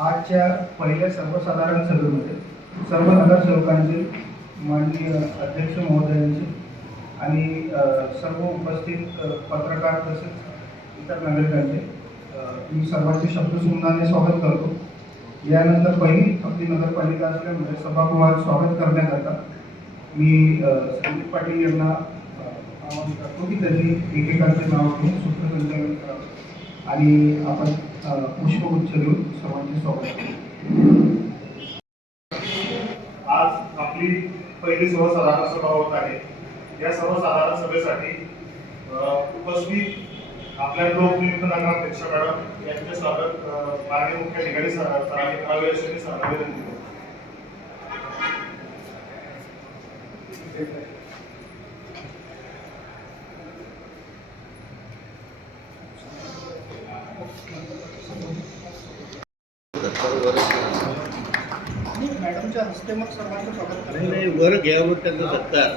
आजच्या पहिल्या सर्वसाधारण सभेमध्ये सर्व नगरसेवकांचे, माननीय अध्यक्ष महोदयांचे आणि सर्व उपस्थित पत्रकार तसेच इतर नागरिकांचे मी सर्वांचे शब्दसुमनाने स्वागत करतो। यानंतर पहिली आपली नगरपालिका असल्यामुळे सभागृहात स्वागत करण्याकरता मी संदीप पाटील यांना आवाहन करतो की त्यांनी एकेकाचे नाव घेऊन सूत्रसंचालन करावं आणि आपण पुष्पगुच्छ देऊन सर्वांचे स्वागत करू। आज आपली पहिली सर्वसाधारण सभा होत आहे। या सर्वसाधारण सभेसाठी उपस्थित आपल्या लोकनियुक्त नगराध्यक्ष मॅडम यांचे स्वागत माननीय मुख्य अधिकारी सरांनी करावे अशी मी सरांना विनंती करतो। मॅडमच्या हस्ते मग सर्वांचं स्वागत करायचं। नाही वर घ्या मग त्यांचा सत्कार।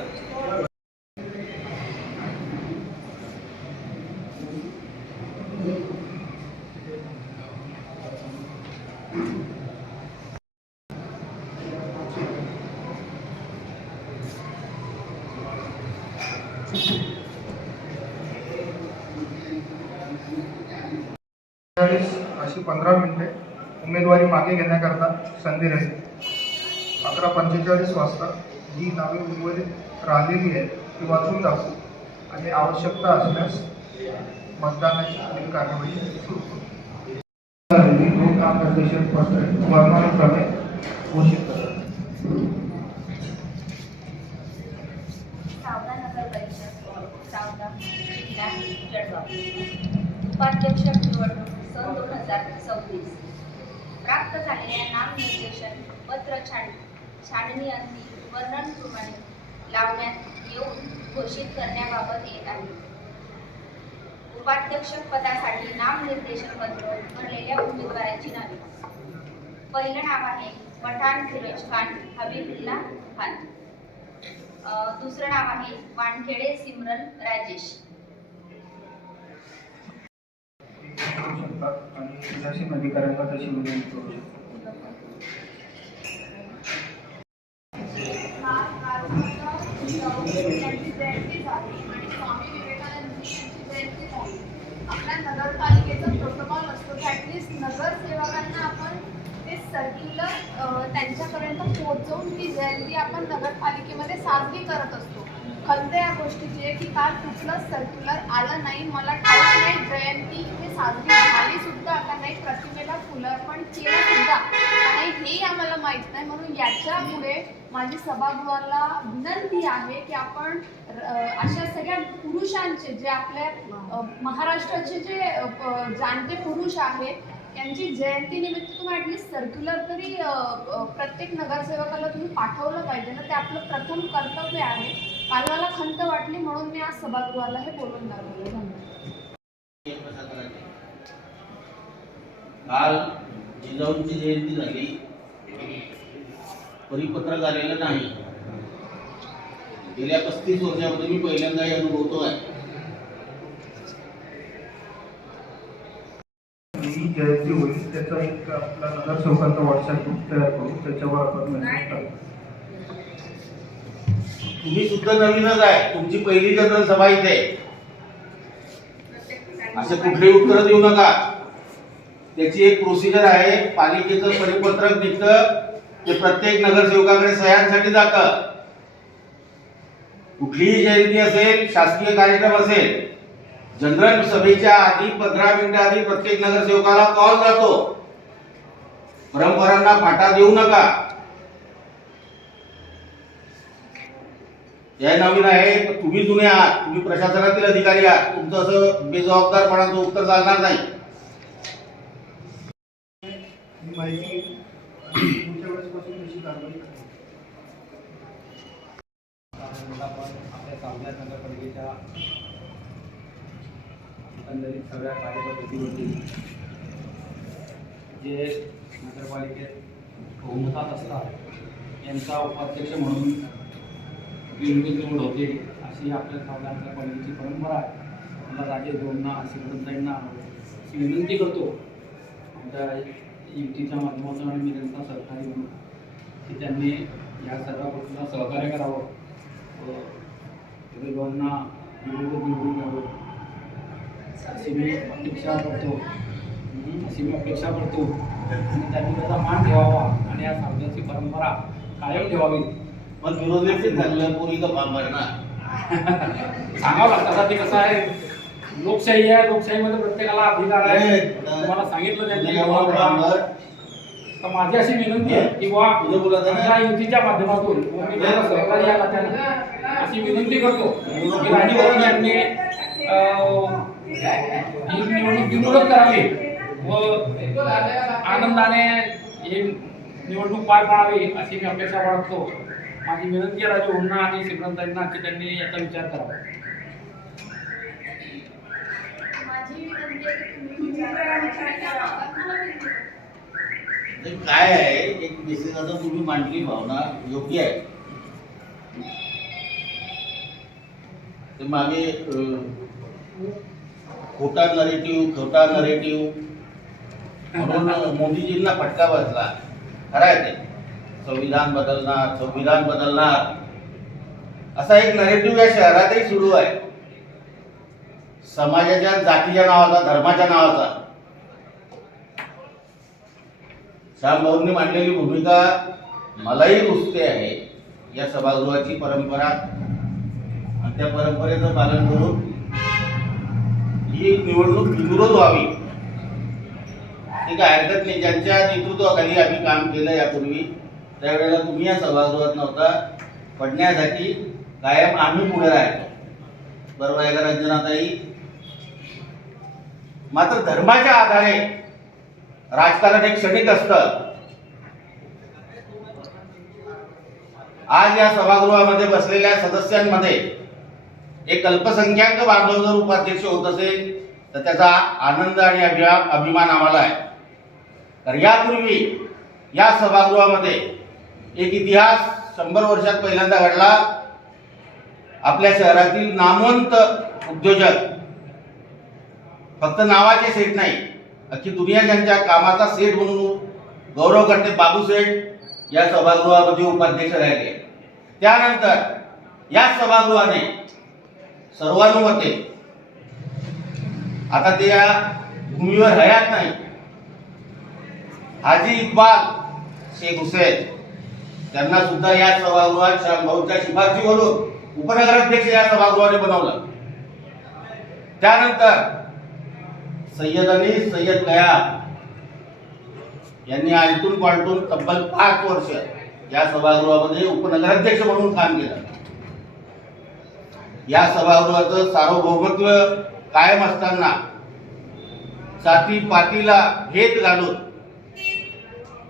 अशी 15 मिनिटे उमेदवारी मागे घेण्याकरता संधी राहील। 11:45 वाजता जी नावे उर्वरित राहिलेली आहेत ती वाचून दाखवू आणि आवश्यकता असल्यास मतदानाची पुढील कार्यवाही सुरू करू। लोक आकर्षण पत्र वर्णनाक्रमे घोषित करा। उपाध्यक्ष निवडणूक सन 2026 प्राप्त झालेल्या नामनिर्देशन पत्र छाननी अंती वर्णनप्रमाणे लावण्यात येऊन घोषित करण्याबाबत येत आहे। उपाध्यक्ष पदासाठी नामनिर्देशन पत्र भरलेल्या उमेदवारांची नावे। पहिलं नाव आहे पठाण फिरोज खान हबीबुल्ला खान। दुसरं नाव आहे वानखेडे सिमरन राजेश। आणि तहसील अधिकाऱ्यांना तशी विनंती करू शकतो। स्वामी विवेकानंद यांची जयंती झाली। आपल्या नगरपालिकेचा प्रोटोकॉल असतो की ॲटलिस्ट नगरसेवकांना आपण ते सर्क्युलर त्यांच्यापर्यंत पोहोचवून ती जयंती आपण नगरपालिकेमध्ये साजरी करत असतो। खंत या गोष्टीची आहे की काल कुठलंच सर्क्युलर आलं नाही। मला ठाऊक नाही जयंती इथे साजरी झाली सुद्धा का नाही, प्रतिमेला फुलं अर्पण केलं सुद्धा नाही हेही आम्हाला माहीत नाही। म्हणून याच्यामुळे माझी सभागृहाला विनंती आहे की आपण अशा सगळ्या पुरुषांचे जे आपल्या महाराष्ट्राचे जे जाणते पुरुष आहेत यांची जयंती निमित्त तुम्ही ॲटलिस्ट सर्क्युलर तरी प्रत्येक नगरसेवकाला तुम्ही पाठवलं पाहिजे ना। ते आपलं प्रथम कर्तव्य आहे। काल मला खंत वाटली म्हणून मी आज सभागृहाला हे बोलून दाखवलं। धन्यवाद। काल जिजाऊंची जयंती झाली, परिपत्रक आलेलं नाही। गेल्या 35 वर्षामध्ये मी पहिल्यांदा हे अनुभवतोय। जयंती होईल त्याचा एक आपला नगरसेवकांचा व्हॉट्सअप ग्रुप तयार करू, त्याच्यावर आपण मेसेज टाकू। तुम्ही सुद्धा नवीनच आहे, तुमची पहिली जनरल सभा इथे। असे कुठले उत्तर देऊ नका। त्याची एक प्रोसिजर आहे, पालिकेचं परिपत्रक निघतं ते प्रत्येक नगरसेवकाकडे सह्यांसाठी जातं। कुठलीही जयंती असेल, शासकीय कार्यक्रम असेल, जनरल सभेच्या आधी 15 मिनिटं आधी प्रत्येक नगरसेवकाला कॉल जातो। परंपरांना फाटा देऊ नका। या नवीन आहे, तुम्ही जुने आहात, तुम्ही प्रशासनातील अधिकारी आहात, तुमचं असं बेजबाबदारपणाचं उत्तर चालणार नाही। माहिती पुढच्या वेळेसपासून कशी कारवाई आपल्या चांगल्या नगरपालिकेच्या एकंदरीत सगळ्या कार्यपद्धतीवरती जे नगरपालिकेत बहुमतात असतात यांचा उपाध्यक्ष म्हणून निवड होते अशी आपल्या चांगल्या नगरपालिकेची परंपरा आहे। मला राजेश भाऊंना सिमरनताईंना अशी विनंती करतो आमच्या युतीच्या माध्यमातून आणि मी त्यांचा सहकारी म्हणून की त्यांनी या सगळ्या गोष्टीला सहकार्य करावं व विरोधांना विरोध निवडून द्यावं अशी मी अपेक्षा करतो आणि त्यांनी त्याचा मान ठेवावा आणि या सावधानची परंपरा कायम ठेवावी. पण विरोधी झालं पूर्वी का बांबर ना सांगावं लागतं. आता ते कसं आहे, लोकशाही आहे, लोकशाहीमध्ये प्रत्येकाला अधिकार आहे. तुम्हाला सांगितलं त्यांनी. तर माझी अशी विनंती आहे की या युतीच्या माध्यमातून मी माझा सहकारी या नात्याने अशी विनंती करतो की राणीवरून यांनी ही निवडणूक बिनविरोध करावी व आनंदाने ही निवडणूक पार पाडावी अशी मी अपेक्षा बाळगतो. माझी विनंती आहे राजू भाऊंना आणि सिमरनताईंना की त्यांनी याचा विचार करावा. माझी विनंती आहे की तुम्ही विचार करा आणि त्या मागासलेल्या व्यक्तीला ते काय आहे, एक विशेष आता तुम्ही मांडली भावना योग्य आहे. ते मागे खोटा नरेटिव्ह म्हणून मोदीजींना फटका बसला. खरं आहे ते. संविधान बदलणार असा एक नरेटिव्ह या शहरातही सुरू आहे. समाजाच्या जातीच्या नावाचा, धर्माच्या नावाचा. श्याम भाऊंनी मांडलेली भूमिका मलाही रुचते आहे. या सभागृहाची परंपरा आणि त्या परंपरेचं पालन करून ही निवडणूक बिनविरोध व्हावी. ते काय हरकत नाही. ज्यांच्या नेतृत्वाखाली आम्ही काम केलं यापूर्वी, त्यावेळेला तुम्ही या सभागृहात नव्हता. पडण्यासाठी कायम आम्ही पुढे राहायचो. बरोबर आहे का रंजनाताई? मात्र धर्माच्या आधारे राजकारण एक क्षणिक असतं. आज या सभागृहामध्ये बसलेल्या सदस्यांमध्ये एक अल्पसंख्याक बांधव जर उपाध्यक्ष होत असेल तर त्याचा आनंद आणि अभिमान आम्हाला आहे. तर यापूर्वी या सभागृहामध्ये एक इतिहास 100 वर्षात पहिल्यांदा घडला. आपल्या शहरातील नामवंत उद्योजक, फक्त नावाचे सेठ नाही, अख्खी दुनिया ज्यांच्या कामाचा सेठ म्हणून गौरव करते, बाबू सेठ या सभागृहामध्ये उपाध्यक्ष राहिले. त्यानंतर या सभागृहाने सर्वानुमते, आता ते या भूमीवर हयात नाही, हाजी इक्बाल शेख हुसेन त्यांना सुद्धा या सभागृहात श्याम भाऊच्या शिफारशीवरून उपनगराध्यक्ष या सभागृहाने बनवलं. त्यानंतर सय्यद कयाम यांनी आलटून पालटून तब्बल 5 वर्ष या सभागृहामध्ये उपनगराध्यक्ष म्हणून काम केलं. या सभागृहाचं सार्वभौमत्व कायम असताना जाती पातीला भेद घालून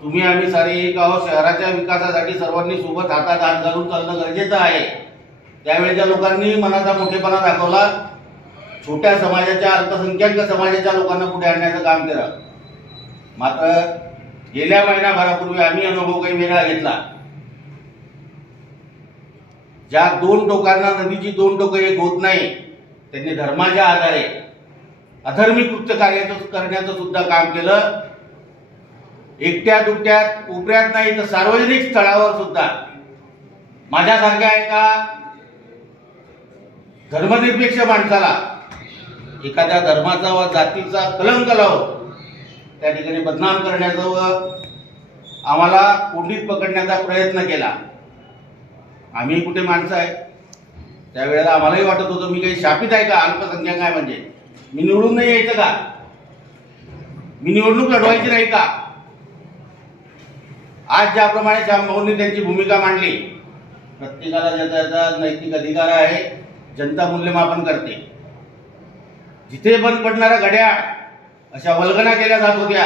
तुम्ही आम्ही सारे एक आहोत. शहराच्या विकासासाठी सर्वांनी सोबत हातात हात घालून चालणं गरजेचं आहे. त्यावेळेच्या लोकांनी मनाचा मोठेपणा दाखवला. छोट्या समाजाच्या, अल्पसंख्याक समाजाच्या लोकांना पुढे आणण्याचं काम केलं. मात्र गेल्या महिनाभरापूर्वी आम्ही अनुभव काही वेगळा घेतला. ज्या 2 टोकांना नदीची 2 टोकं एक होत नाही, त्यांनी धर्माच्या आधारे अधर्मी कृत्य करण्याचं सुद्धा काम केलं. एकट्या दुट्यात कोपऱ्यात नाही तर सार्वजनिक स्थळावर सुद्धा माझ्यासारख्या एका धर्मनिरपेक्ष माणसाला एखाद्या धर्माचा व जातीचा कलंक लावून त्या ठिकाणी बदनाम करण्याचा व आम्हाला कोंडीत पकडण्याचा प्रयत्न केला. आम्ही कुठे माणसं आहे. त्यावेळेला आम्हालाही वाटत होतं मी काही शापित आहे का, अल्पसंख्याक आहे म्हणजे मी निवडून नाही यायचं का, मी निवडणूक लढवायची नाही का. आज ज्याप्रमाणे श्याम भाऊंनी त्यांची भूमिका मांडली, प्रत्येकाला ज्याचा नैतिक अधिकार आहे, जनता मूल्यमापन करते. जिथे बंद पडणाऱ्या घड्याळ अशा वल्गना केल्या जात होत्या.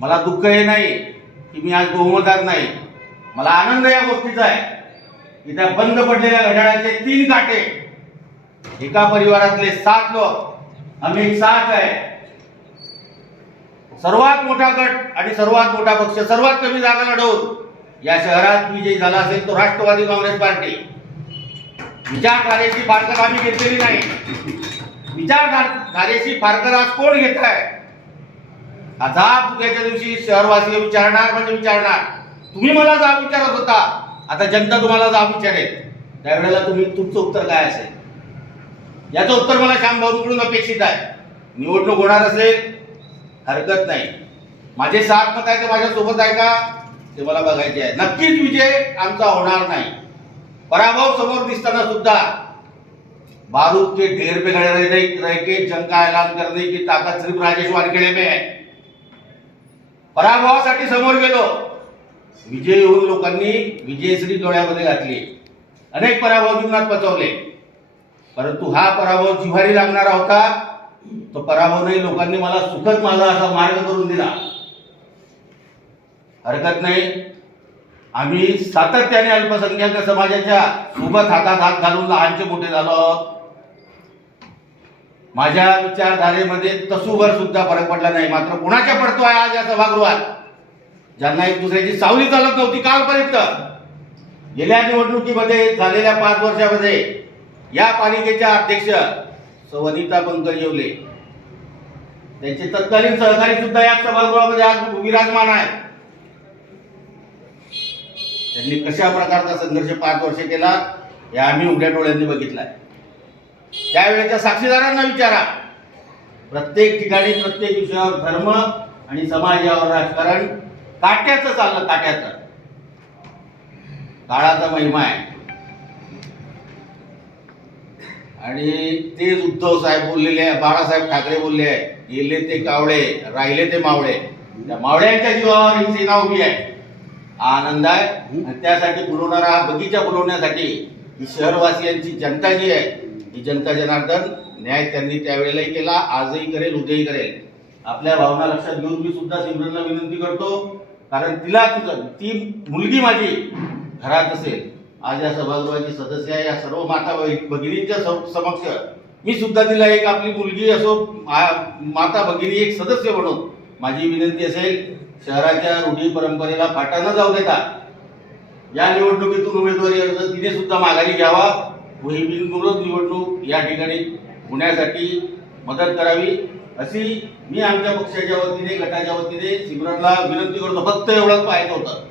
मला दुःख हे नाही की मी आज बहुमतात नाही, मला आनंद या गोष्टीचा आहे की त्या बंद पडलेल्या घड्याळाचे 3 काटे एका परिवारातले 7 लोक, आम्ही एक साथ आहे. सर्वात मोठा गट आणि सर्वात मोठा पक्ष सर्वात कमी जागा लढवून या शहरात विजयी झाला असेल तो राष्ट्रवादी काँग्रेस पार्टी. विचारधारेची फारकत आम्ही घेतलेली नाही. विचारधारेची फारकत आज कोण घेत आहे जाब उद्याच्या दिवशी शहरवासी विचारणार म्हणजे विचारणार. तुम्ही मला जाब विचारत होता, आता जनता तुम्हाला जाब विचारेल. त्यावेळेला तुमचं उत्तर काय असेल याचं उत्तर मला श्याम भाऊंकडून अपेक्षित आहे. निवडणूक होणार असेल हरकत नाही, माझे 7 मत आहे ते माझ्या सोबत आहे का ते मला बघायचे आहे. नक्कीच विजय आमचा होणार नाही. पराभव समोर दिसताना सुद्धा बारूद के ढेर पे खड़े रह के जंग का ऐलान करने की ताकत सिर्फ राजेश वानखेडे में है. पराभवासाठी समोर गेलो, विजय होऊन लोकांनी विजयश्री डोळ्यामध्ये घातली. अनेक पराभव जीवनात पचवले, परंतु हा पराभव जिव्हारी लागणारा होता. तो पराभव नाही, लोकांनी मला सुखद माझा असा मार्ग करून दिला. हरकत नाही, आम्ही सातत्याने अल्पसंख्याक समाजाच्या सोबत हातात हात घालून लहानचे मोठे झालो आहोत. माझ्या विचारधारेमध्ये तसूभर सुद्धा फरक पडला नाही. मात्र कुणाच्या पडतो आहे आज या सभागृहात, ज्यांना एक दुसऱ्याची सावली चालत नव्हती कालपर्यंत. गेल्या निवडणुकीमध्ये झालेल्या 5 वर्षामध्ये या पालिकेच्या अध्यक्ष वनिता पंकज येवले, त्यांचे तत्कालीन सहकारी सुद्धा या सभागृहामध्ये आज विराजमान आहेत. त्यांनी कशा प्रकारचा संघर्ष 5 वर्ष केला हे आम्ही उघड्या डोळ्यांनी बघितलाय. त्यावेळेच्या साक्षीदारांना विचारा. प्रत्येक ठिकाणी प्रत्येक विषयावर धर्म आणि समाज यावर राजकारण काट्याचं चाललं, काट्याचं. काळाचा महिमा आहे. आणि तेच उद्धव साहेब बोललेले आहे, बाळासाहेब ठाकरे बोलले आहे, गेले ते कावळे राहिले ते मावळे. त्या मावळ्यांच्या जीवावर ही सेना उभी आहे. हा आनंद आहे. आणि त्यासाठी बोलवणारा हा बगीचा बोलवण्यासाठी ही शहरवासियांची जनता जी आहे, ही जनता जनार्दन न्याय त्यांनी त्यावेळेलाही केला, आजही करेल, उद्याही करेल. आपल्या भावना लक्षात घेऊन मी सुद्धा सिमरनला विनंती करतो, कारण ती मुलगी माझी घरात असेल. आज या सभागृहाची सदस्य आहे. या सर्व माता भगिनींच्या समक्ष मी सुद्धा तिला एक आपली मुलगी असो, माता भगिनी एक सदस्य म्हणून माझी विनंती असेल, शहराच्या रूढी परंपरेला फाटा न जाऊ देता या निवडणुकीतून उमेदवारी अर्ज तिने सुद्धा माघारी घ्यावा व ही बिनविरोध निवडणूक या ठिकाणी होण्यासाठी मदत करावी अशी मी आमच्या पक्षाच्या वतीने, गटाच्या वतीने सिमरनला विनंती करतो. फक्त एवढंच पाहायचं होतं.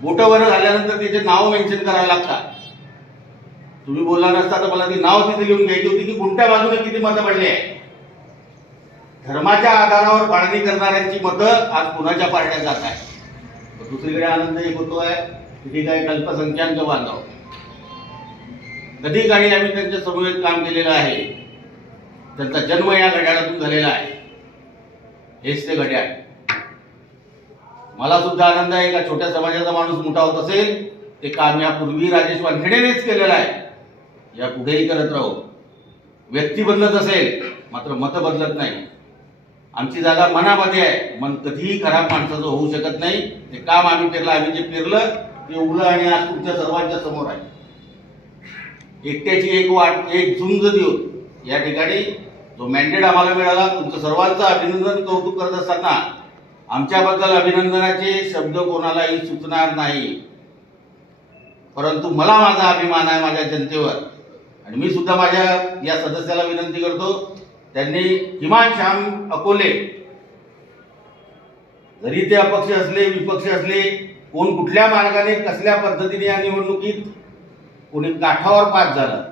बोटवर झाल्यानंतर तिचे नाव मेन्शन करावं लागतात. तुम्ही बोलला नसता तर मला ती नाव तिथे लिहून घ्यायची होती की कोणत्या बाजूने किती मतं पडली आहे. धर्माच्या आधारावर बाळगणी करणाऱ्यांची मतं आज कुणाच्या पार्ट्यात जात आहे. दुसरीकडे आनंद एक होतोय की काही अल्पसंख्याक बांधव, कधी काळी आम्ही त्यांच्या समवेत काम केलेलं आहे. त्यांचा जन्म या घड्याळातून झालेला आहे. हेच ते घड्याळ. मला सुद्धा आनंद आहे का छोट्या समाजाचा माणूस मोठा होत असेल ते काम यापूर्वी राजेश वानखेडेनेच केलेलं आहे. या पुढेही करत राहू. व्यक्ती बदलत असेल मात्र मतं बदलत नाही. आमची जागा मनामध्ये आहे. मन कधीही खराब माणसाचं होऊ शकत नाही. ते काम आम्ही पेरलं. आम्ही जे पेरलं ते उगलं आणि आज तुमच्या सर्वांच्या समोर आहे. एकट्याची एक वाट, एक झुंज देऊन या ठिकाणी जो मॅन्डेट आम्हाला मिळाला, तुमचं सर्वांचं अभिनंदन, कौतुक करत असताना आमच्याबद्दल अभिनंदनाचे शब्द कोणालाही सुचणार नाही. परंतु मला माझा अभिमान आहे माझ्या जनतेवर. आणि मी सुद्धा माझ्या या सदस्याला विनंती करतो, त्यांनी किमान श्याम अकोले, जरी ते अपक्ष असले विपक्ष असले, कोण कुठल्या मार्गाने कसल्या पद्धतीने या निवडणुकीत कोणी काठावर पास झालं,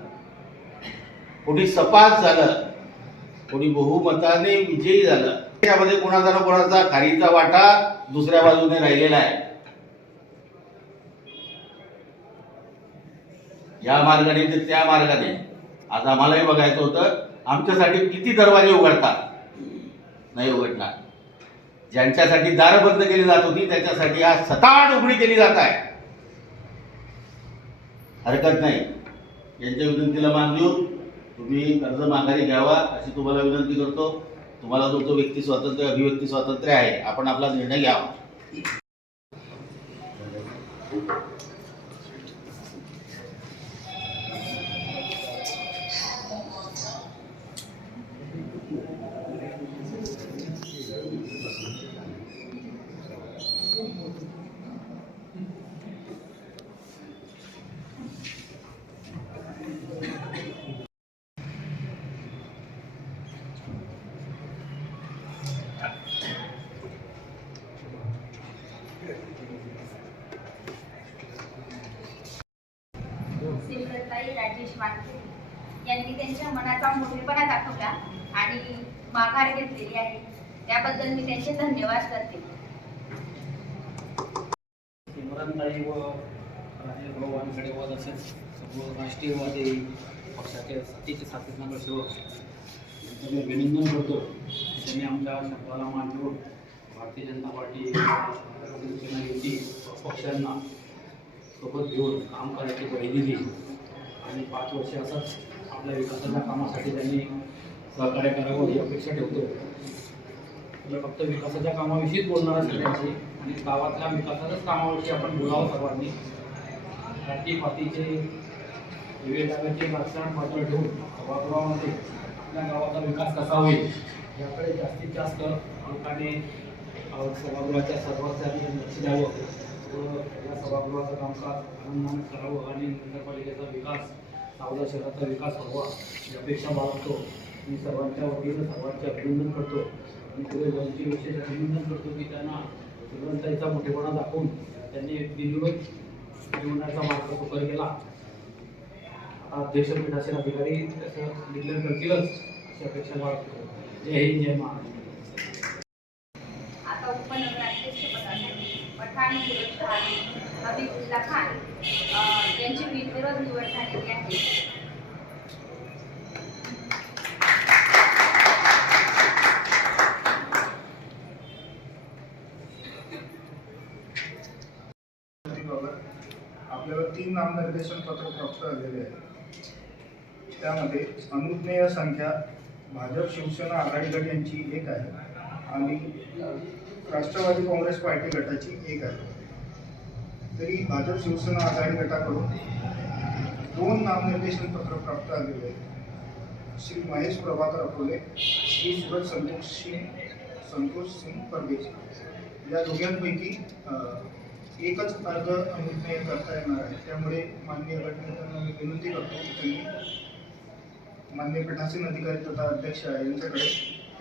कोणी सपास झालं, कोणी बहुमताने विजयी झालं. त्यामध्ये कोणाचा ना कोणाचा खारीचा वाटा दुसऱ्या बाजूने राहिलेला आहे. या मार्गाने ते त्या मार्गाने आज आम्हालाही बघायचं होतं आमच्यासाठी किती दरवाजे उघडतात. नाही उघडणार. ज्यांच्यासाठी दारं बंद केली जात होती त्याच्यासाठी आज सताड उघडी केली जात आहे. हरकत नाही. यांच्या विनंतीला मान देऊन तुम्ही अर्ज माघारी घ्यावा अशी तुम्हाला विनंती करतो. तुम्हाला तुमचं व्यक्ती स्वातंत्र्य, अभिव्यक्ती स्वातंत्र्य आहे. आपण आपला निर्णय घ्यावा. वानखेडे यांनी त्यांच्या मनाचा मोठेपणा दाखवला आणि माघार घेतलेली आहे. त्याबद्दल मी त्यांचे धन्यवाद करते. सिमरनताई व राजेश वानखेडे व तसेच सर्व राष्ट्रीयवादी पक्षाचे साथीचे सातत्यानं सेवक यांचं मी अभिनंदन करतो. त्यांनी आमच्या शब्दाला मान देऊन भारतीय जनता पार्टी शिवसेना युती पक्षांना सोबत घेऊन काम करायची ग्वाही दिली आणि 5 वर्ष असंच आपल्या विकासाच्या कामासाठी त्यांनी सहकार्य करावं ही अपेक्षा ठेवतो. मी फक्त विकासाच्या कामाविषयीच बोलणार आहे सगळ्यांची आणि गावातल्या विकासाच्याच कामाविषयी आपण बोलावं सर्वांनी. जातीपातीचे विविध जागांचे राजकारण बाजूला ठेवून सभागृहामध्ये आपल्या गावाचा विकास कसा होईल याकडे जास्तीत जास्त लोकांनी सभागृहाच्या सर्वांनी लक्ष द्यावं व या सभागृहाचं कामकाज आनंदाने करावं आणि नगरपालिकेचा विकास सावदा शहराचा विकास व्हावा ही अपेक्षा बाळगतो. मी सर्वांच्या वतीनं सर्वांचे अभिनंदन करतो आणि पुढे जाऊनचे विशेष अभिनंदन करतो की त्यांना सिमरनताईचा मोठेपणा दाखवून त्यांनी एक बिनविरोध जीवनाचा मार्ग सुकर केला. आता अध्यक्षपीठ असेल अधिकारी त्याचं डिक्लेअर करतीलच अशी अपेक्षा बाळगतो. जय हिंद, जय महाराष्ट्र. आता उपनगराध्यक्षपदासाठी पठाण फिरोज खान, हबीबुल्ला खान यांची बिनविरोध निवड झालेली आहे. आपल्याला 3 नामनिर्देशन पत्र प्राप्त झालेले आहे. त्यामध्ये अनुज्ञेय संख्या भाजप शिवसेना आघाडी गट यांची 1 आहे आणि राष्ट्रवादी काँग्रेस पार्टी गटाची 1 आहे. तरी भाजप शिवसेना आघाडी गटाकडून 2 नामनिर्देशन पत्र प्राप्त झालेले आहेत. श्री महेश प्रभाकर अकोले, श्री सूरज संतोष सिंग परदेशी या दोघांपैकी एकच अर्ज अनुज्ञेय करता येणार आहे. त्यामुळे माननीय गटनेत्यांना मी विनंती करतो की त्यांनी माननीय पीठासीन अधिकारी तथा अध्यक्ष यांच्याकडे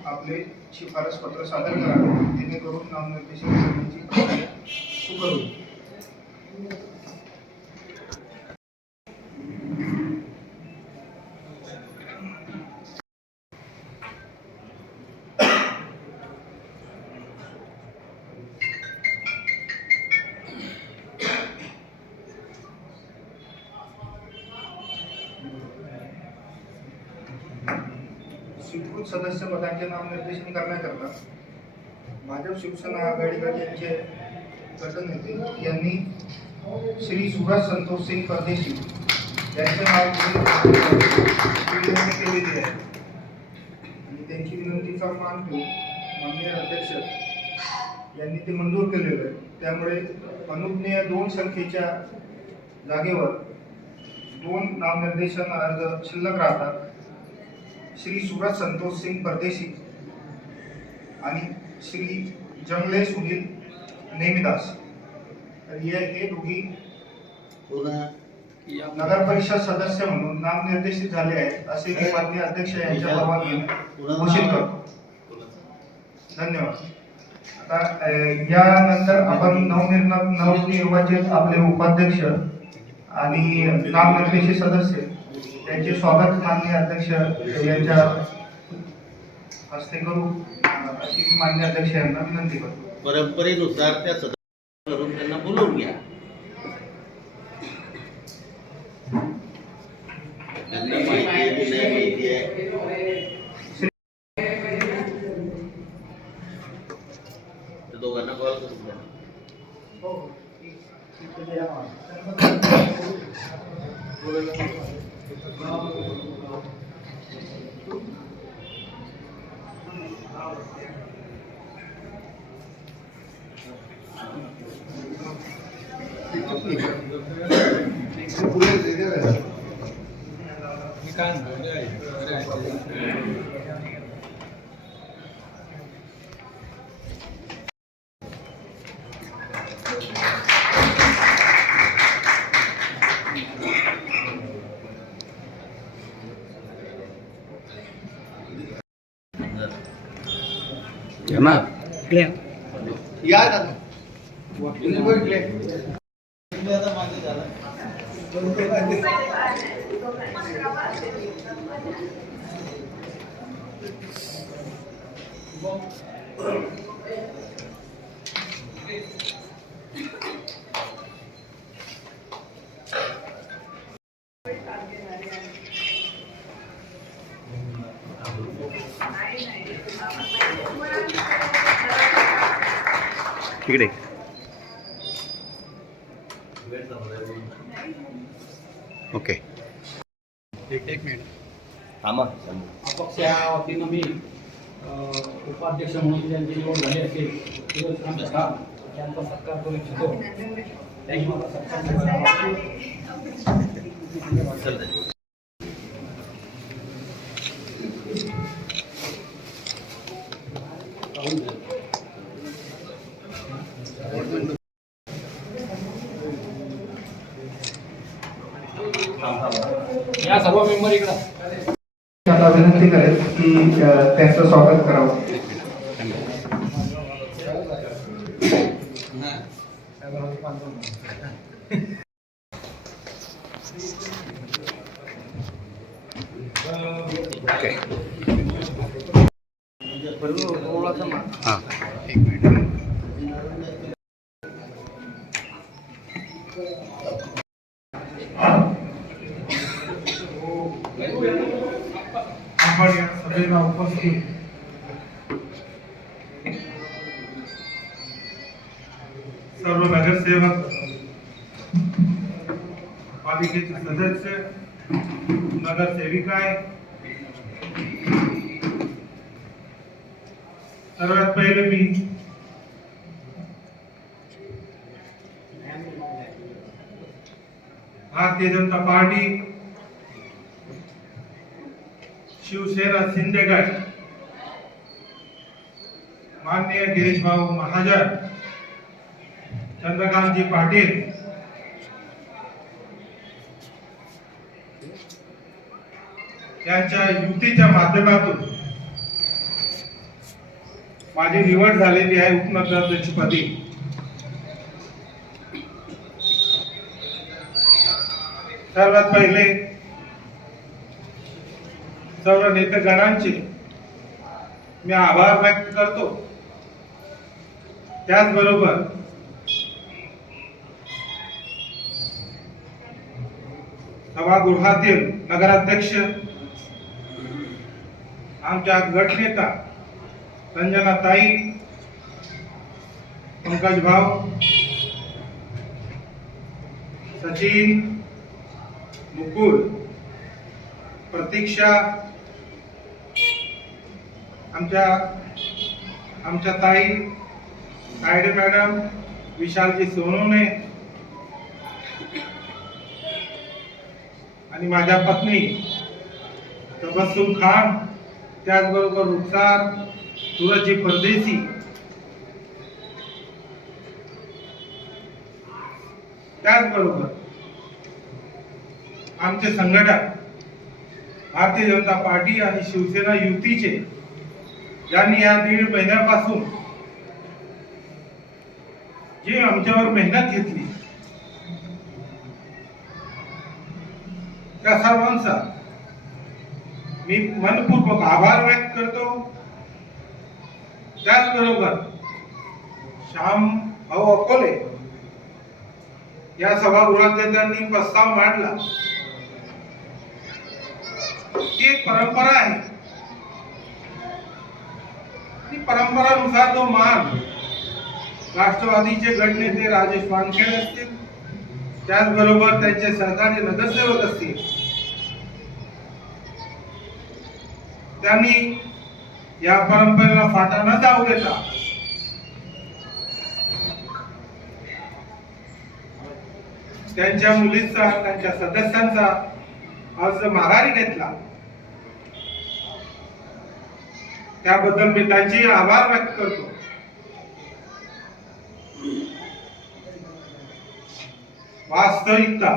आपले शिफारस पत्र सादर करावे जेणेकरून नामनिर्देशन करण्याची प्रक्रिया सुकर होईल. स्वीकृत सदस्य पदांचे नामनिर्देशन करण्याकरता भाजप शिवसेना आघाडी गट यांचे गटनेते यांनी श्री सूरज संतोष सिंग परदेशी यांचे नाव विनंती केलेली आहे आणि त्यांची विनंतीचा मान ठेवून माननीय अध्यक्ष यांनी ते मंजूर केलेलं आहे. त्यामुळे अनुज्ञेय 2 संख्येच्या जागेवर 2 नामनिर्देशन अर्ज शिल्लक राहतात. श्री सूरज संतोष सिंग परदेशी आणि श्री जंगले सुनील नेमिदास. तर हे दोघी नगर परिषद सदस्य म्हणून नामनिर्देशित झाले आहेत असे मी माननीय अध्यक्ष यांच्या परवानगीने घोषित करतो. धन्यवाद. आता यानंतर आपण नवनिर्वाचित आपले उपाध्यक्ष आणि नामनिर्देशित सदस्य त्यांचे स्वागत माननीय अध्यक्ष यांच्या हस्ते करू अशी मी माननीय अध्यक्ष यांना विनंती करतो. परंपरेनुसार त्या सदस्य करून त्यांना बोलवून घ्या. त्यांना माहिती आहे की नाही माहिती आहे त्या दोघांना कॉल करून द्या. या इकडे ओके एक मिनिट थांबा. अपक्ष या वतीनं मी उपाध्यक्ष म्हणून ज्यांची निवड झाली असेल त्यांचा सत्कार करू इच्छितो. त्यांनी मला सत्कार या सर्व मेंबर इकडं आता विनंती करेल की त्यांचं स्वागत करावं. हां एक मिनिट. आपण या सभेला उपस्थित सर्व नगरसेवक, पालिकेचे सदस्य, नगरसेविका आहे. सर्वात पहिले मी भारतीय जनता पार्टी शिवसेना शिंदेगड माननीय गिरीश भाऊ महाजन, चंद्रकांतजी पाटील यांच्या युतीच्या माध्यमातून माझी निवड झालेली आहे उपनगराध्यक्षपदी. सर्वात पहिले सर्व नेतेगणांचे मी आभार व्यक्त करतो. त्याचबरोबर सभागृहातील नगराध्यक्ष, आमच्या गटनेता रंजनाताई, पंकज भाऊ, सचिन, मुकुल, प्रतीक्षा, आमच्या ताई तायडे मॅडम, विशालजी सोनवणे आणि माझ्या पत्नी तबस्सुम खान, त्याचबरोबर रुखसार, सूरजजी परदेशी, त्याचबरोबर आमचे संघटक भारतीय जनता पार्टी आणि शिवसेना युतीचे, ज्यांनी या 1.5 महिन्यापासून जी आमच्यावर मेहनत घेतली, त्या सर्वांचा मी मनपूर्वक आभार व्यक्त करतो. त्याचबरोबर श्याम भाऊ अकोले या सभागृहात त्यांनी प्रस्ताव मांडला. ती एक परंपरा आहे. ती परंपरानुसार तो मान राष्ट्रवादीचे गटनेते राजेश वानखेडे असतील, त्याचबरोबर त्यांचे सहकारी नगरसेवक असतील, त्यांनी या परंपरेला फाटा न जाऊ देता त्यांच्या मुलीचा, त्यांच्या सदस्यांचा अर्ज माघारी घेतला. त्याबद्दल मी त्यांचे आभार व्यक्त करतो. वास्तविकता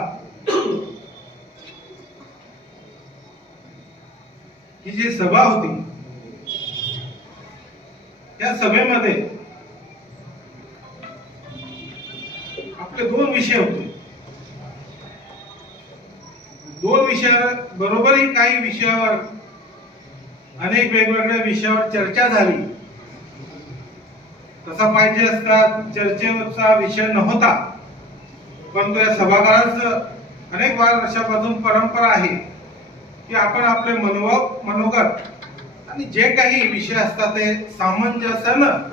ही जी सभा होती, त्या सभेमध्ये आपले 2 विषय होते. 2 बरोबरही काही विषयावर अनेक वेगवेगळ्या विषयावर चर्चा झाली. तसा पाहिजे असता चर्चेचा विषय नव्हता, परंतु या सभागृहाचं अनेक वर्षापासून परंपरा आहे की आपण आपले मनोगत आणि जे काही विषय असतात ते सामंजस्यानं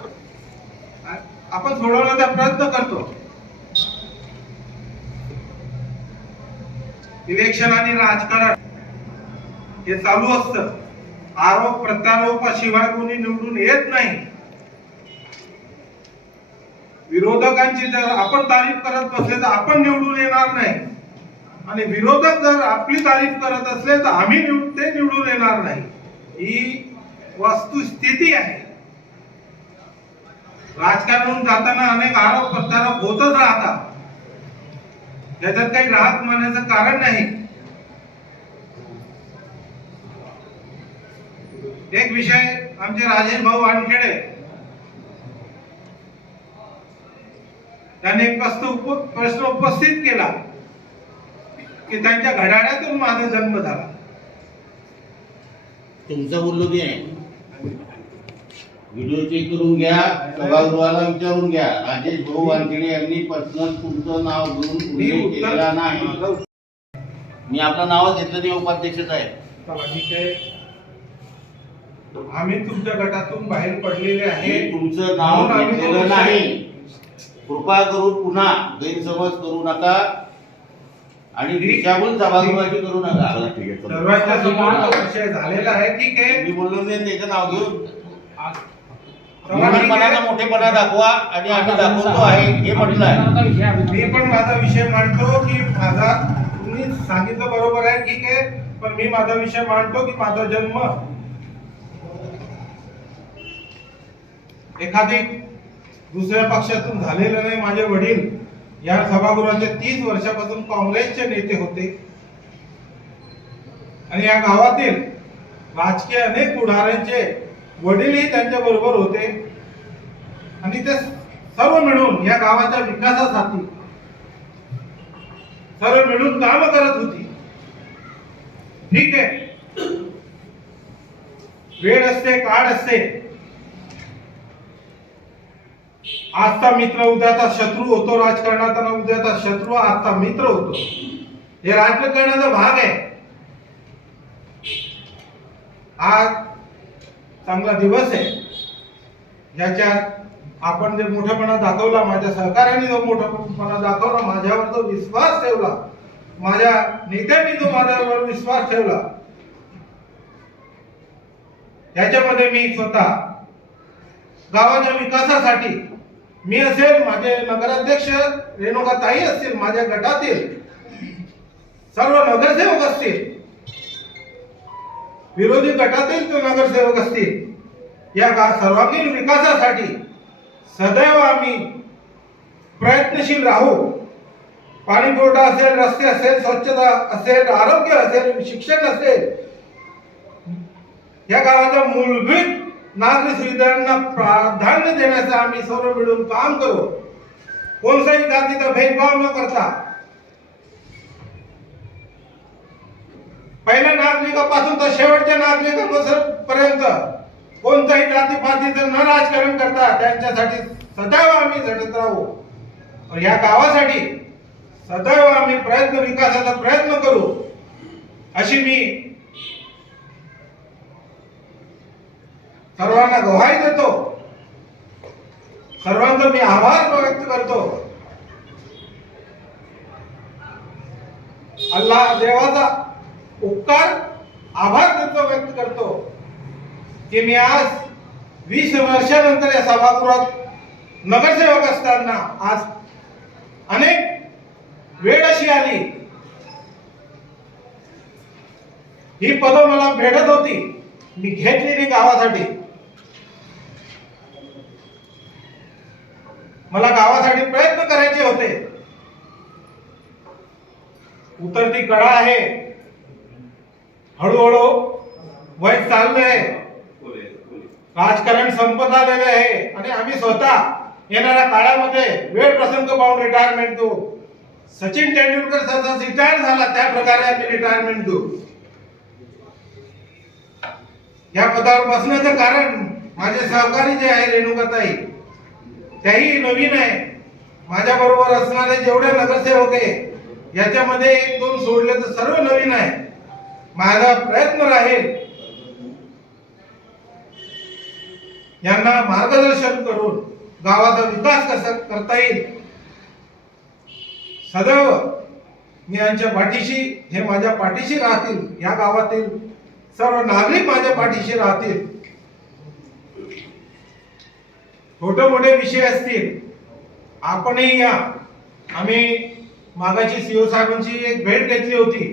आपण सोडवण्याचा प्रयत्न करतो. इलेक्शन आणि राजकारण हे चालू असतं. आरोप प्रत्यारोपाशिवाय कोणी निवडून येत नाही. विरोधकांची जर आपण तारीफ करत बसले तर आपण निवडून येणार नाही, आणि विरोधक जर आपली तारीफ करत असले तर आम्ही निवडून येणार नाही. ही वस्तुस्थिती आहे. राजकारणातून जाताना अनेक आरोप प्रत्यारोप होतच राहतात. त्याच्यात काही राहत मानण्याचं कारण नाही. एक विषय आमचे राजेश भाऊ वानखेडे त्यांनी एक प्रश्न उपस्थित केला की त्यांच्या घड्याळातून माझा जन्म झाला. तुमचं बोललो की नाही, व्हिडिओ चेक करून घ्या, सभागृहाला विचारून घ्या. राजेश भाऊ वानखेडे यांनी पर्सनल तुमचं नाव घेऊन उल्लेख केलेला नाही. मी आपलं नाव घेतलं नाही, उपाध्यक्षच आहे. ठीक आहे, आम्ही तुमच्या गटातून बाहेर पडलेले आहे. तुमचं नाव घेतलेलं नाही. कृपा करून पुन्हा गैरसमज करू नका आणि दिशाभूल सभागृहाची करू नका. सर्वांच्या समोर विषय झालेला आहे. ठीक आहे, मी बोललो नाही त्याचं नाव घेऊन लहानपणाचा मोठेपणा दाखवा आणि आम्ही दाखवतो आहे हे म्हटलं आहे. मी पण माझा विषय मांडतो की माझा, तुम्ही सांगितलं बरोबर आहे, ठीक आहे, पण मी माझा विषय मांडतो की माझा जन्म एखादी दुसऱ्या पक्षातून झालेला नाही. माझे वडील या सभागृहाचे 30 वर्षापासून काँग्रेसचे नेते होते आणि या गावातील राजकीय अनेक पुढाऱ्यांचे वडीलही त्यांच्या बरोबर होते आणि ते सर्व मिळून या गावाच्या विकासासाठी सर्व मिळून काम करत होती. ठीक आहे, वेळ असते, काळ असते. आजचा मित्र उद्याचा शत्रू होतो राजकारणात, आणि उद्याचा शत्रू आजचा मित्र होतो. हे राजकारणाचा भाग आहे. आज चांगला दिवस आहे, याच्यात आपण जे मोठेपणा दाखवला, माझ्या सहकार्याने जो मोठेपणा दाखवला, माझ्यावर जो विश्वास ठेवला, माझ्या नेत्यांनी जो माझ्यावर विश्वास ठेवला, याच्यामध्ये मी स्वतः गावाच्या विकासासाठी, मी असेल, माझे नगराध्यक्ष रेणुकाताई असतील, माझ्या गटातील सर्व नगरसेवक असतील, विरोधी गटातील नगरसेवक असतील, या सर्वांगीण विकासासाठी सदैव आम्ही प्रयत्नशील राहू. पाणी पुरवठा असेल, रस्ते असेल, स्वच्छता असेल, आरोग्य असेल, शिक्षण असेल, या गावाच्या मूलभूत नागरी सुविधांना प्राधान्य देण्याचं आम्ही सर्व मिळून काम करू. कोणत्याही जातीचा भेदभाव न करता, पहिल्या नागरिकापासून तर शेवटच्या नागरिकांपर्यंत कोणत्याही जातीपातीचं न राजकारण करता त्यांच्यासाठी सदैव आम्ही झटत राहू. या गावासाठी सदैव आम्ही विकासाचा प्रयत्न करू, अशी मी सर्वांना ग्वाही देतो. सर्वांचा मी आभार व्यक्त करतो. अल्लाह देवाचा उपकार आभार व्यक्त करतो की मी आज 20 वर्षानंतर या सभागृहात नगरसेवक असताना आज अनेक वेळ अशी आली, ही पदं मला भेटत होती, मी घेतली नाही गावासाठी. मला गावासाठी प्रयत्न करायचे होते. उतरती कडा आहे, हळूहळू वय चाललंय, राजकारण संपत आलेलं आहे आणि आम्ही स्वतः येणाऱ्या काळामध्ये वेळ प्रसंग पाहून रिटायरमेंट घेऊ. सचिन तेंडुलकर जसा रिटायर झाला त्या प्रकारे आम्ही रिटायरमेंट घेऊ. या पदावर बसण्याचं कारण माझे सहकारी जे आहे रेणुकाताई, त्याही नवीन आहे. माझ्या बरोबर असणारे जेवढे नगरसेवक आहे याच्यामध्ये एक दोन सोडले तर सर्व नवीन आहे. माझा प्रयत्न राहील यांना मार्गदर्शन करून गावाचा विकास कसा करता येईल सदैव मी यांच्या पाठीशी, हे माझ्या पाठीशी राहतील. या गावातील सर्व नागरिक माझ्या पाठीशी राहतील. छोटे मोठे विषय असतील आपणही या. आम्ही मागाची सीओ साहेबांची एक भेट घेतली होती,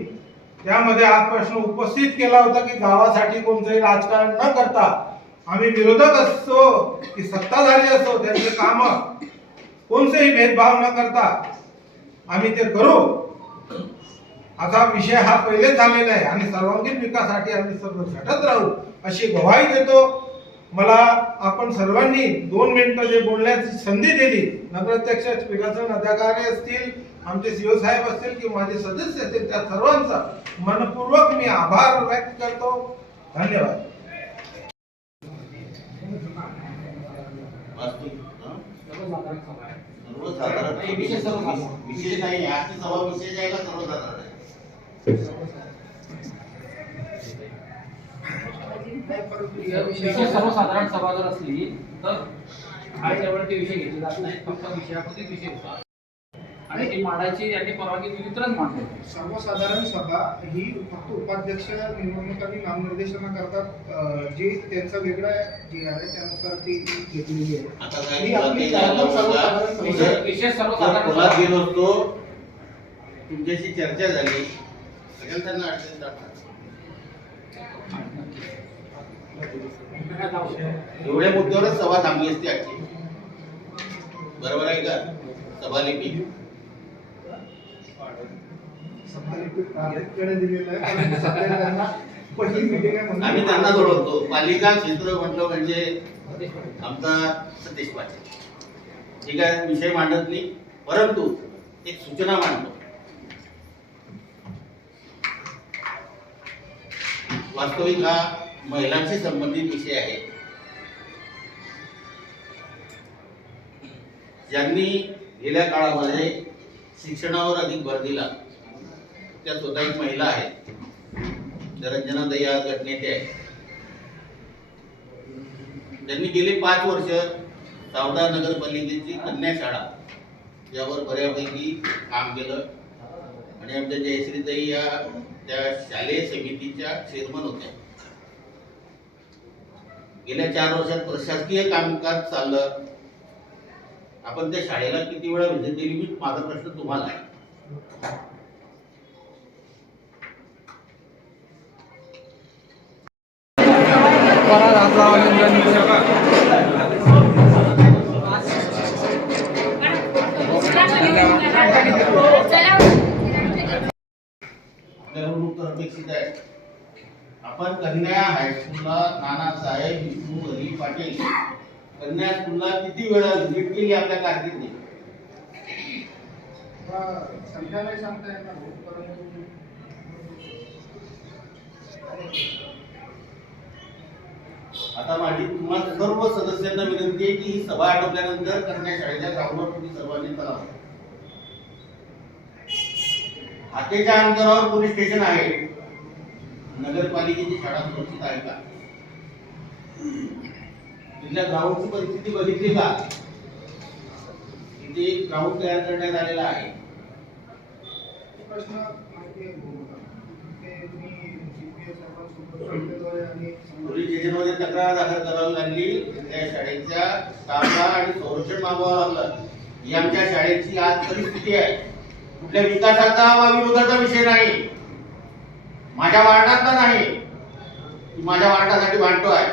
त्यामध्ये हा प्रश्न उपस्थित केला होता की गावासाठी कोणतंही राजकारण न करता आम्ही विरोधक असो की सत्ताधारी असो त्यांचे काम कोणतेही भेदभाव न करता आम्ही ते करू. असा विषय हा पहिले झालेला आहे आणि सर्वांगीण विकासासाठी आम्ही सर्व झटत राहू अशी ग्वाही देतो. मला आपण सर्वांनी 2 मिनिटं जे बोलण्याची संधी दिली, नगराध्यक्ष, विकासन अधिकारी असतील, आमचे सीओ साहेब असतील की माझे सदस्य असतील, त्या सर्वांचा मनपूर्वक मी आभार व्यक्त करतो. धन्यवाद. सर्वसाधारण विशेष नाही. आजची सभा विशेष आहे का सर्वसाधारण आहे? विषय सर्वसाधारण सभा जर असली तर त्याच्यावरती विषय घेतले जात नाही, फक्त विषयापुरती विषय होतात आणि ती मांडायची यांनी परवानगी दिली तरच मांडतो. सर्वसाधारण सभा ही फक्त उपाध्यक्ष निवडणूक आणि नामनिर्देशनाकरता जे त्यांचा वेगळा जे आहे त्यानुसार ती घेतलेली आहे. आता काय ही आपली सर्वसाधारण सभा आहे. विषय जर सर्वसाधारण खोलात सभा. गेलो असतो, तुमच्याशी चर्चा झाली, सगळ्यांना त्यांना अडचण दाखवा. एवढ्या मुद्द्यावरच सभा थांबली असती आजची. बरोबर आहे का? सभा लिपी सभापतीकडे दिलेलं आहे, पण सध्या त्यांना पहिली meeting आहे म्हणून आम्ही त्यांना ओळखतो. पालिका क्षेत्र म्हटलं म्हणजे आमचा सतीश पाटील. ठीक आहे, विषय मांडत नाही, परंतु एक सूचना मांडतो. वास्तविक हा महिलांशी संबंधित विषय आहे. ज्यांनी गेल्या काळामध्ये शिक्षणावर अधिक भर दिला त्या स्वतः एक महिला आहेत. रंजनाताई आज गटनेते आहेत. त्यांनी गेली 5 वर्ष सावदा नगरपालिकेची कन्या शाळा यावर बऱ्यापैकी काम केलं आणि आमच्या जयश्रीताई या त्या शालेय समितीच्या चेअरमन होत्या. गेल्या 4 वर्षात प्रशासकीय कामकाज चाललं. आपण त्या शाळेला किती वेळा व्हिजिट दिली, मी माझा प्रश्न तुम्हाला आहे. आपल्याकडून उत्तर अपेक्षित आहे. आपण कन्या हायस्कूलला नानासाहेब विष्णू हरी पाटील कन्या स्कूलला किती वेळा व्हिजिट केली आपल्या कारकिर्दीत? संख्या नाही सांगता येणार, परंतु आता माझी तुम्हाला सर्व सदस्यांना विनंती आहे की ही सभा आटोपल्यानंतर कन्या शाळेच्या ग्राउंडवर तुम्ही सर्वांनी चला. हाकेच्या अंतरावर पोलीस स्टेशन आहे. नगरपालिकेची शाळा सुरक्षित आहे का? तिथल्या ग्राउंडची परिस्थिती बघितली का? इथे ग्राउंड तयार करण्यात आलेला आहे. प्रश्न माहिती आहे ते तुम्ही GPS आपण सोबत आणि पोलीस स्टेशनमध्ये तक्रार दाखल करावी लागली. त्या शाळेच्या स्टाफला आणि संरक्षण मागवावं लागलं. ही आमच्या शाळेची आज परिस्थिती आहे. कुठल्या विकासाचा वा विरोधाचा विषय नाही, माझ्या वार्डातला नाही, माझ्या वार्डासाठी भांडतोय.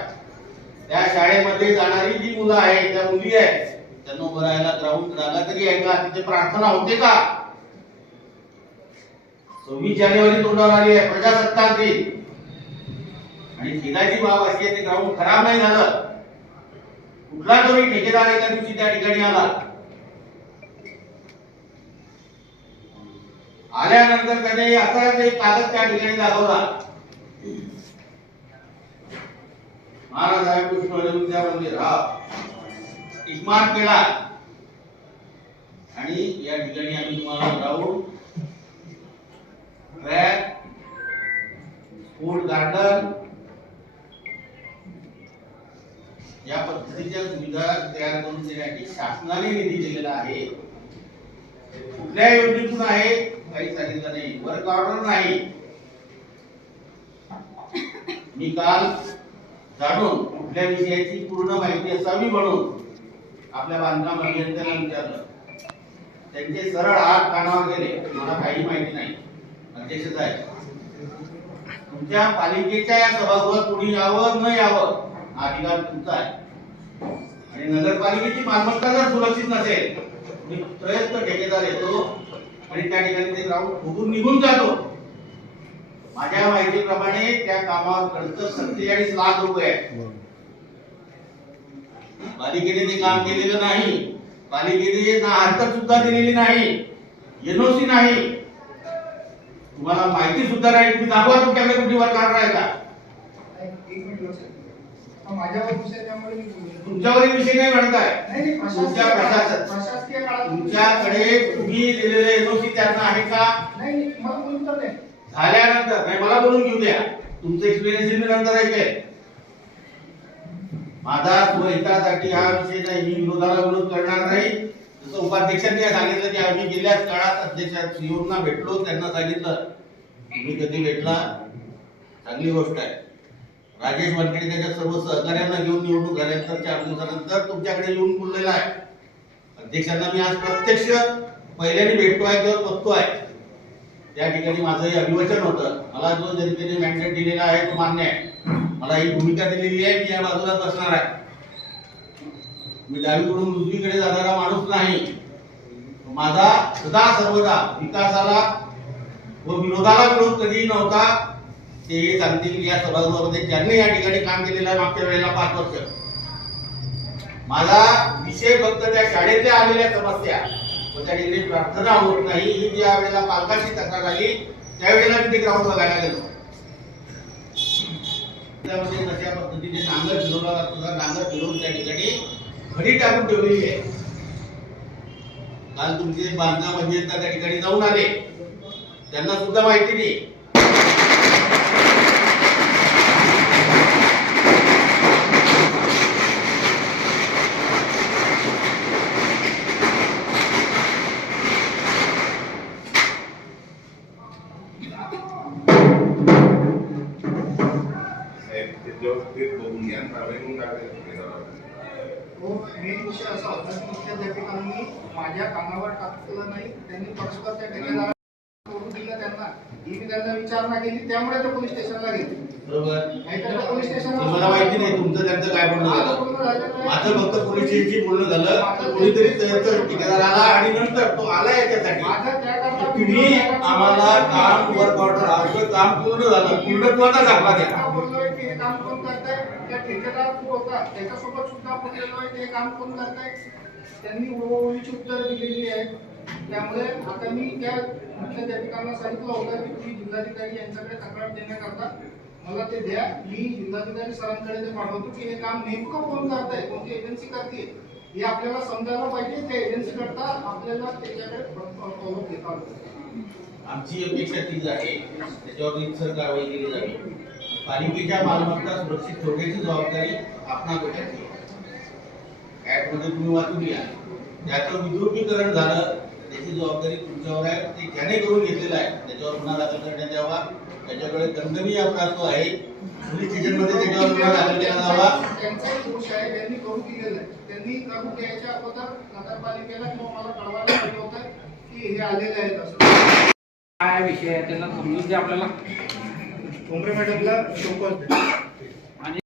त्या शाळेमध्ये जाणारी जी मुलं आहेत, त्या मुली आहेत, त्यांना उभं राहायला ग्राउंड जागा तरी आहे का? तिथे प्रार्थना होते का? 26 जानेवारी तोंडावर आली आहे, प्रजासत्ताक दिन, आणि खेदाची बाब अशी आहे ते ग्राउंड खराब नाही झालं. कुठला तरी ठेकेदार एका दिवशी त्या ठिकाणी आला, आल्यानंतर त्याने असाच एक कागद त्या ठिकाणी दाखवला, महाराज कृष्ण विद्या मंदिर हा इस्मार्ट केला आणि या ठिकाणी आम्ही तुम्हाला राहून ट्रॅक, फूड गार्डन या पद्धतीच्या सुविधा तयार करून देण्यासाठी शासनाने निधी दिलेला आहे. कुठल्या योजनेतून आहे काही सांगितलं नाही, वर्क ऑर्डर नाही. मी काल जाणून कुठल्या विषयाची पूर्ण माहिती असावी म्हणून आपल्या बांधकाम अभियंत्याला विचारलं. त्यांचे सरळ हात कानावर गेले, मला काही माहिती नाही. अध्यक्ष साहेब, तुमच्या पालिकेच्या या सभागृहात कोणी यावं न यावं हा अधिकार तुमचा आहे. आणि नगरपालिकेची मालमत्ता जर सुरक्षित नसेल, मी त्रयस्थ ठेकेदार येतो आणि त्या ठिकाणी ते ग्राउंड फुटून निघून जातो. माझ्या माहितीप्रमाणे त्या कामावर खर्च 47 लाख रुपये आहे. पालिकेने ते काम केलेलं नाही. पालिकेने ना हरकत सुद्धा दिलेली नाही, एनओसी नाही. तुम्हाला माहिती सुद्धा नाही. तुम्ही दाखवा तुमच्याकडे कुठली वर्क ऑर्डर आहे का? एक मिनिट लक्षात घ्या. माझ्यावर विषय त्यामुळे मी बोलू शकतो. तुमच्यावरील विषय नाही म्हणताय. नाही, तुमच्या प्रशासकीय काळात तुमच्याकडे तुम्ही दिलेले एनओसी त्यांना आहे का? नाही, मला बोलून तर नाही. झाल्यानंतर नाही, मला बोलून घेऊ द्या. तुमचं एक्सपिरियन्स मी नंतर ऐकेल. माझा स्वहितासाठी हा विषय नाही. मी विरोधाला विरोध करणार नाही. जसं उपाध्यक्षांनी सांगितलं की आम्ही गेल्याच काळात अध्यक्ष सीओना भेटलो, त्यांना सांगितलं तुम्ही कधी भेटला चांगली गोष्ट आहे. राजेश वानखेडे त्याच्या सर्व सहकार्यांना घेऊन निवडणूक झाल्यानंतर 4 दिवसानंतर तुमच्याकडे येऊन बोललेला आहे. अध्यक्षांना मी आज प्रत्यक्ष पहिल्याने भेटतोय किंवा बघतोय. त्या ठिकाणी माझंही अभिवचन होतं. मला जो जनतेने मॅन्डेट दिलेला आहे तो मान्य आहे. मला ही भूमिका दिलेली आहे. मी या बाजूला बसणार आहे. मी डावीकडून उजवीकडे जाणारा माणूस नाही. माझा सदा सर्वदा विकासाला व विरोधाला विरोध कधी नव्हता. ते सांगतील या सभागृहामध्ये ज्यांनी या ठिकाणी काम केलेलं आहे मागच्या वेळेला 5 वर्ष. माझा विषय फक्त त्या शाळेतल्या आलेल्या समस्या व त्या ठिकाणी प्रार्थना होत नाही. ही ज्या वेळेला पालकांची तक्रार आली त्यावेळेला मी ते ग्राउंड बघायला गेलो. त्यामध्ये कशा पद्धतीने नांगर फिरवला जातो, नांगर फिरवून त्या ठिकाणी खडी टाकून ठेवलेली आहे. काल तुमचे बांधकाम अभियंता त्या ठिकाणी जाऊन आले, त्यांना सुद्धा माहिती नाही. तो मेन विषय असा होता की मुख्याध्यापकांनी माझ्या कानावर टाकलं नाही. त्यांनी परस्पर त्या ठेकेदाराला करून दिलं. त्यांना ही मी त्यांना विचारणा केली, त्यामुळे ते पोलीस स्टेशनला गेले. बरोबर. नाहीतर पोलीस स्टेशनला मला माहिती नाही तुमचं त्यांचं काय बोलणं झालं. माझं फक्त पोलीस स्टेशनशी बोलणं झालं. कोणीतरी ठेकेदार आला आणि नंतर तो आला याच्यासाठी तुम्ही आम्हाला काम वर्क ऑर्डर आवश्यक काम पूर्ण झालं, पूर्णत्वाचा दाखला द्या. बोललोय की हे काम कोण करताय. त्या ठेकेदार होता त्याच्यासोबत सुद्धा बोललेलो आहे की हे काम कोण करताय. त्यांनी ओळीची उत्तर दिलेली आहेत. त्यामुळे आता मी त्या मुख्याध्यापकांना सांगितलं होतं की तुम्ही जिल्हाधिकारी यांच्याकडे तक्रार देण्याकरता मला ते द्या. मी जिल्हाधिकारी सरांकडे ते पाठवतो की हे काम नेमकं कोण करताय, कोणती एजन्सी करते हे आपल्याला समजायला पाहिजे. त्या एजन्सी करता आपल्याला त्याच्याकडे फॉलोअप घेता आलं. आमची अपेक्षा तीच आहे, त्याच्यावर रीतसर कारवाई केली जावी. पालिकेच्या मालमत्ता सुरक्षित ठेवण्याची जबाबदारी आपणा घेतली. ऍक्टमध्ये तुम्ही वाचून घ्या. त्याचं विद्रुपीकरण झालं त्याची जबाबदारी तुमच्यावर आहे. ते ज्याने करून घेतलेलं आहे त्याच्यावर गुन्हा दाखल करण्यात यावा. त्याच्याकडे दंडनीय अपराध तो आहे, पोलीस स्टेशनमध्ये त्याच्यावर गुन्हा दाखल केला जावा. त्यांचाही दोष आहे, त्यांनी करून दिलेलं आहे. त्यांनी करून द्यायच्या अगोदर नगरपालिकेला किंवा मला कळवायला पाहिजे होतं की हे आलेले आहेत असं. काय विषय आहे त्यांना समजून द्या आपल्याला. ठोंबरे मॅडमला शोकॉज द्या.